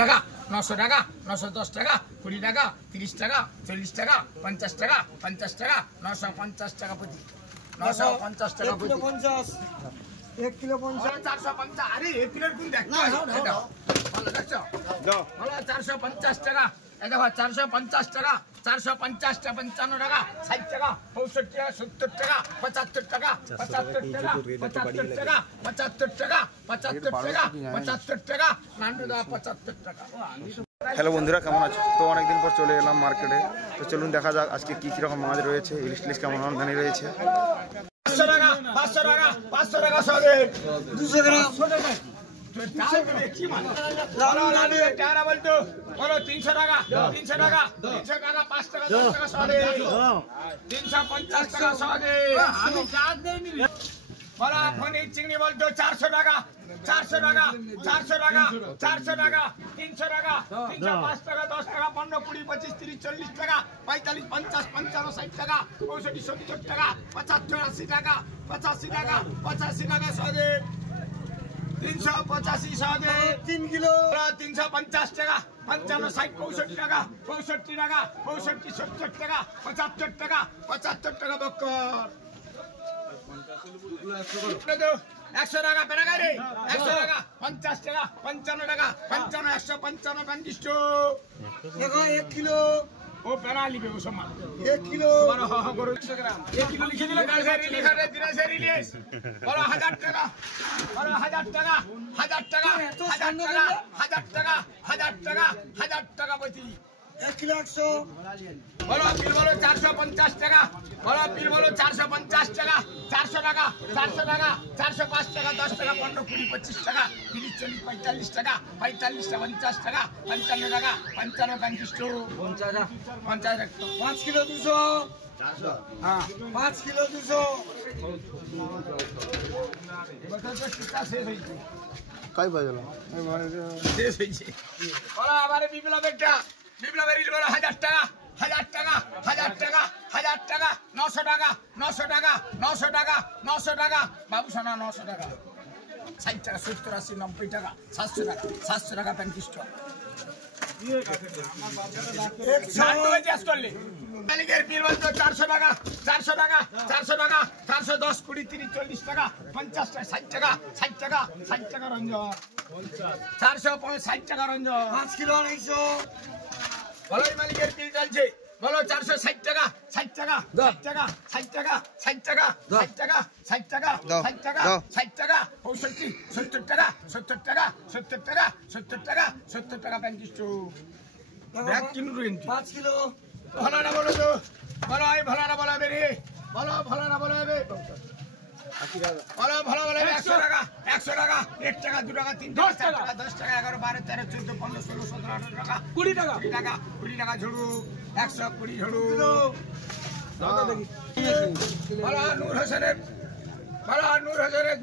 টাকা 900 টাকা 910 টাকা 20 টাকা 30 টাকা 40 টাকা 50 টাকা 50 টাকা 950 টাকা প্রতি 950 টাকা প্রতি 1 কিলো 50 450 আরে 1 কিলোর গুণ দেখ ভালো দেখছো ভালো 450 টাকা এই দেখো 450 টাকা 450 টাকা 55 টাকা 60 টাকা 65 টাকা 70 টাকা 75 টাকা 75 টাকা 75 টাকা 75 টাকা 75 টাকা 75 টাকা নান্টু দা 75 টাকা। হ্যালো বন্ধুরা, কেমন আছো? তো অনেকদিন পর চলে এলাম মার্কেটে। তো চলুন দেখা যাক আজকে কি রকম মাছ রয়েছে, ইলিশ টিলিশ কেমন আমদানি রয়েছে। 500 টাকা 500 টাকা 500 টাকা সবে 200 গ্রাম বলো 300 টাকা 300 টাকা 300 টাকা 5 টাকা 10 টাকা সবে 350 টাকা সবে আমি চার্জ দেইনি বলো ফোনে চিংড়ি বলতো 400 টাকা 400 টাকা 400 টাকা 400 টাকা 300 টাকা 305 টাকা 10 টাকা 15 20 25 30 40 টাকা 45 50 55 60 টাকা 65 70 টাকা 75 80 টাকা 85 টাকা 85 টাকা সবে 385 সবে 3 কিলো 350 টাকা 55 60 65 টাকা 65 টাকা 65 70 টাকা 75 টাকা 75 টাকা বক্কর 100 টাকা পেরাগারে 100 টাকা 50 টাকা 55 টাকা 55 155 50 দেখো 1 কিলো ও পেরা লিবে ও সমান 1 কিলো বড় হ করো 100 গ্রাম 1 কিলো লিখে দিলে কালসারি লিখা দে দিনাসারি লিস বড় 1000 টাকা বড় 1000 টাকা 1000 টাকা 1000 টাকা 1000 টাকা 1000 টাকা 1000 টাকা বতি 1 কিলো 100 বলো বিল বলো 450 টাকা বলো বিল বলো 450 টাকা 400 টাকা 400 টাকা 405 টাকা 10 টাকা 15 20 25 টাকা 30 40 45 টাকা 45 টাকা 50 টাকা 55 টাকা 55 50 5 কিলো 200 হ্যাঁ 5 কিলো 200 বলো তো কিটা শেষ হইছে কাই বাজলো শেষ হইছে বলো আমারে বিপ্লবেরটা বিপ্লবের ইল বলো 1000 টাকা 1000 টাকা 1000 টাকা 1000 টাকা 900 টাকা 900 টাকা 900 টাকা 900 টাকা বাবু সোনা 900 টাকা 60 টাকা 70 80 90 টাকা 700 টাকা 700 টাকা 35 টাকা মালিকের বিল বলতো 400 টাকা 400 টাকা 400 টাকা 410 20 30 40 টাকা 50 টাকা 60 টাকা 60 টাকা 60 টাকা রঞ্জন 460 টাকা রঞ্জন 5 কিলো 900 বলো মালিকের বিল চলছে বলো 460 টাকা 60 টাকা 60 টাকা 60 টাকা 60 টাকা 60 টাকা 60 টাকা 60 টাকা 60 টাকা 65 70 টাকা 70 টাকা 70 টাকা 70 টাকা 70 টাকা 35 ব্যাগ কিনু রেন্টি 5 কিলো ভালো না বলো তো বলো এই ভালো না বলো রে বলো ভালো না বলো বে বলো ভালো বলো 100 টাকা 100 টাকা 1 টাকা 2 টাকা 3 টাকা 10 টাকা 11 12 13 14 15 16 17 18 টাকা 20 টাকা 20 টাকা ঝুড়ু 120 ঝুড়ু দাদা দেখি বলো নূর হোসেনের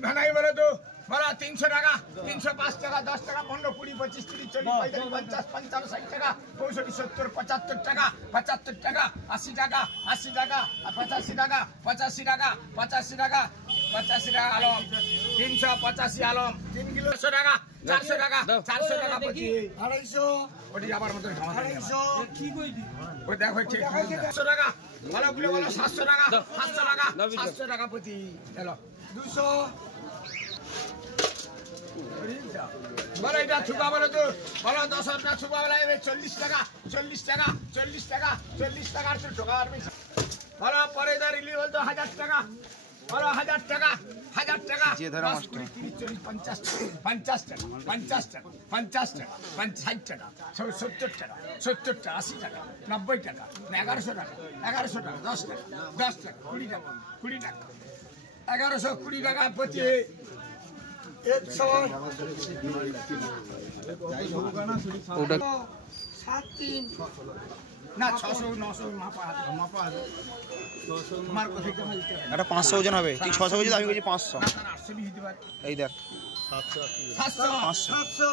ভানাই বলো তো বলো 300 টাকা 305 টাকা 10 টাকা 15 20 25 30 40 45 50 55 60 টাকা 65 70 75 টাকা 75 টাকা 80 টাকা 80 টাকা 85 টাকা 85 টাকা 85 টাকা 85 টাকা আলম 385 আলম 3 কিলো 100 টাকা 400 টাকা 400 টাকা 250 ওটি আবার মত 250 কি কইদি ওই দেখো ঠিক 100 টাকা ভালো গুলো বলো 700 টাকা 700 টাকা 700 টাকা প্রতি চলো 200 বলো এটা ছুপা বলো তো বলো 10টা ছুপা বলো 40 টাকা 40 টাকা 40 টাকা 40 টাকা আর টাকা আর বেশি বলো পরে দা রিলি বলতো 1000 টাকা বলো 1000 টাকা 1000 টাকা 10 20 30 40 50 টাকা 50 টাকা 50 টাকা 60 টাকা 70 টাকা 70 টাকা 80 টাকা 90 টাকা 1100 টাকা 1100 টাকা 10 টাকা 10 টাকা 20 টাকা 20 টাকা 1120 টাকা প্রতি 100 ওটা 73 না 600 900 মাপা মার কোথায় কেমন দিতে হবে এটা 500 ওজন হবে তুই 600 ওজন আমি বলছি 500 না 800 দিতে পারে এই দেখ 700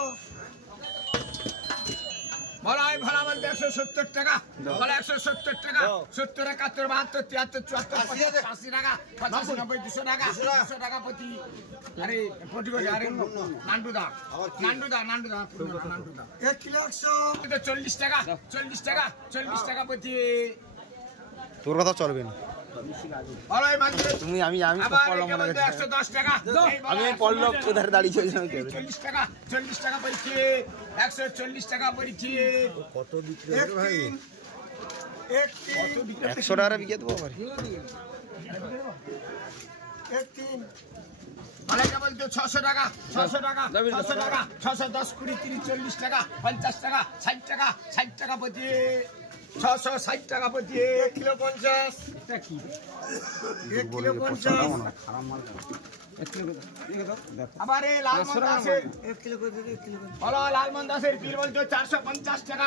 বলো এই ভাড়া বলতে 170 টাকা বলো 170 টাকা 70 71 72 73 74 85 টাকা 85 90 200 টাকা 200 টাকা প্রতি আরে প্রতি করে আরে নান্ডুদা 1 কিলো 100 40 টাকা 40 টাকা প্রতি তোর কথা চলবে না বলো এই মাঝে তুমি আমি আবার পড়লাম মনে বলতে 110 টাকা আমি পড়লো কোথায় দাঁড়িয়ে ছিলাম 40 টাকা পড়ছে 140 টাকা পড়ছে কত বিক্রি হবে ভাই 100 টাকা বিকে দেবো ভাই 1 আলাদা বলতে 600 টাকা 610 20 30 40 টাকা 50 টাকা 60 টাকা 60 টাকা প্রতি 660 টাকা প্রতি 1 কিলো 50 এটা কি 1 কিলো 50 আবার এই লালমন দাসের 1 কিলো করে দিন 1 কিলো করে বলো লালমন দাসের বীর বলতে 450 টাকা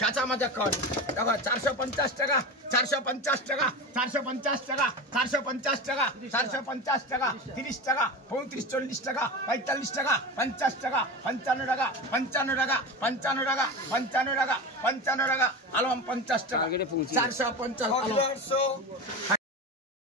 কাঁচা মাজা কর দেখো 450 টাকা 450 টাকা 450 টাকা 450 টাকা 450 টাকা 30 টাকা 35 40 টাকা 45 টাকা 50 টাকা 55 টাকা 55 টাকা 55 টাকা 55 টাকা 55 টাকা আলম 50 টাকা 450 আলম 800